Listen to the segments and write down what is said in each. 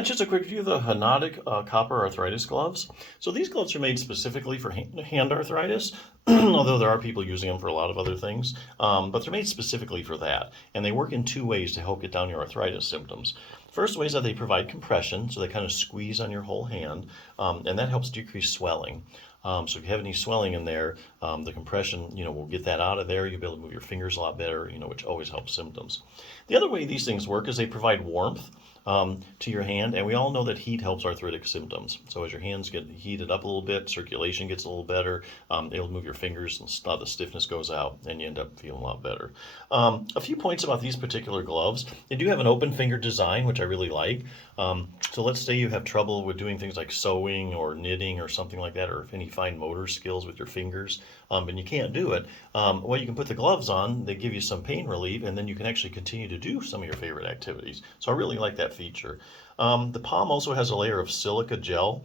Yeah, just a quick view of the Henotic copper arthritis gloves. So these gloves are made specifically for hand arthritis, although there are people using them for a lot of other things. But they're made specifically for that. And they work in two ways to help get down your arthritis symptoms. First way is that they provide compression, so they kind of squeeze on your whole hand, and that helps decrease swelling. So if you have any swelling in there, the compression, will get that out of there. You'll be able to move your fingers a lot better, which always helps symptoms. The other way these things work is they provide warmth to your hand, and we all know that heat helps arthritic symptoms. So as your hands get heated up a little bit, circulation gets a little better, it'll move your fingers and the stiffness goes out, and you end up feeling a lot better. A few points about these particular gloves. They do have an open finger design, which I really like. So let's say you have trouble with doing things like sewing or knitting or something like that, or any fine motor skills with your fingers, and you can't do it. Well, you can put the gloves on, they give you some pain relief, and then you can actually continue to do some of your favorite activities. So I really like that feature. The palm also has a layer of silica gel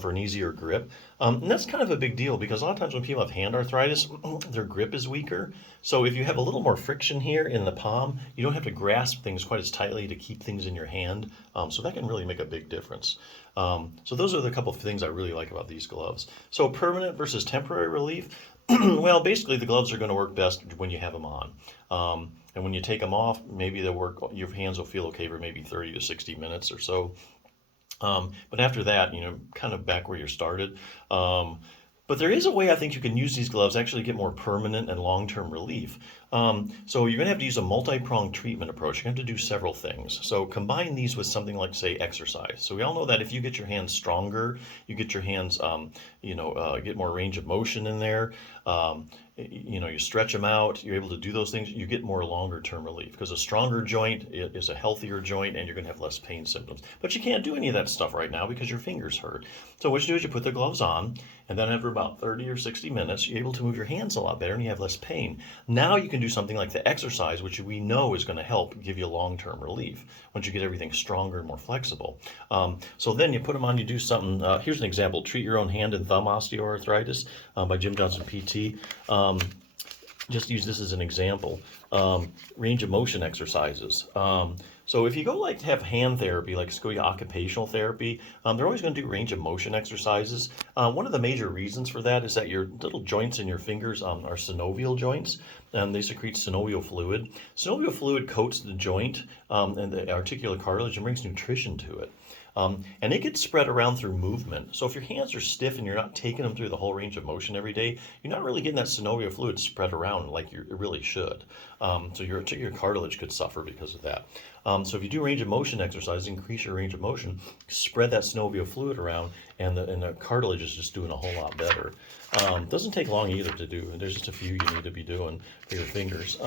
for an easier grip. And that's kind of a big deal because a lot of times when people have hand arthritis, their grip is weaker. So if you have a little more friction here in the palm, you don't have to grasp things quite as tightly to keep things in your hand. So that can really make a big difference. So those are the couple of things I really like about these gloves. So permanent versus temporary relief. Well, basically the gloves are going to work best when you have them on. And when you take them off, maybe they'll work, your hands will feel okay for maybe 30 to 60 minutes or so. But after that, kind of back where you started. But there is a way I think you can use these gloves actually get more permanent and long-term relief. So you're going to have to use a multi-pronged treatment approach. You're going to have to do several things. So combine these with something like, say, exercise. So we all know that if you get your hands stronger, you get your hands, get more range of motion in there. You stretch them out, you're able to do those things, you get more longer term relief because a stronger joint is a healthier joint and you're going to have less pain symptoms. But you can't do any of that stuff right now because your fingers hurt. So what you do is you put the gloves on, and then after about 30 or 60 minutes, you're able to move your hands a lot better and you have less pain. Now you can do something like the exercise, which we know is going to help give you long-term relief once you get everything stronger and more flexible. So then you put them on, you do something. Here's an example: Treat Your Own Hand and Thumb Osteoarthritis by Jim Johnson PT. Just use this as an example. Range of motion exercises. So if you go to have hand therapy, like go to occupational therapy, they're always going to do range of motion exercises. One of the major reasons for that is that your little joints in your fingers are synovial joints, and they secrete synovial fluid. Synovial fluid coats the joint and the articular cartilage and brings nutrition to it. And it gets spread around through movement. So if your hands are stiff and you're not taking them through the whole range of motion every day, you're not really getting that synovial fluid spread around like you really should. So your cartilage could suffer because of that. So if you do range of motion exercises, increase your range of motion, spread that synovial fluid around, and the cartilage is just doing a whole lot better. Doesn't take long either to do. There's just a few you need to be doing for your fingers.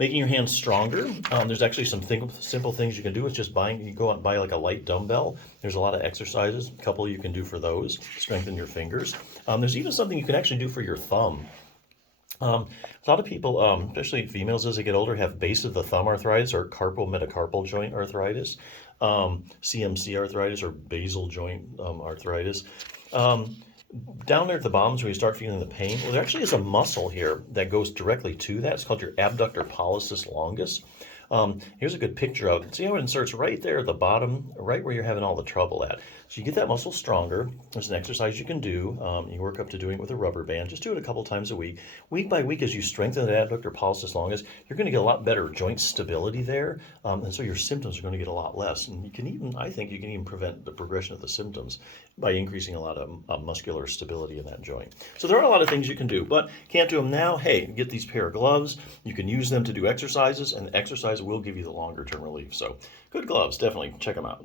Making your hands stronger. There's actually some simple things you can do. It's just you go out and buy like a light dumbbell. There's a lot of exercises, a couple you can do for those, strengthen your fingers. There's even something you can actually do for your thumb. A lot of people, especially females as they get older, have base of the thumb arthritis or carpal metacarpal joint arthritis, CMC arthritis or basal joint arthritis. Down there at the bottom is where you start feeling the pain. Well, there actually is a muscle here that goes directly to that. It's called your abductor pollicis longus. Here's a good picture of it. See how it inserts right there at the bottom, right where you're having all the trouble at. So you get that muscle stronger. There's an exercise you can do. You work up to doing it with a rubber band. Just do it a couple times a week. Week by week, as you strengthen the abductor pollicis longus, you're going to get a lot better joint stability there. And so your symptoms are going to get a lot less. And I think you can even prevent the progression of the symptoms by increasing a lot of muscular stability in that joint. So there are a lot of things you can do, but can't do them now. Hey, get these pair of gloves. You can use them to do exercises, and the exercise will give you the longer term relief. So good gloves, definitely check them out.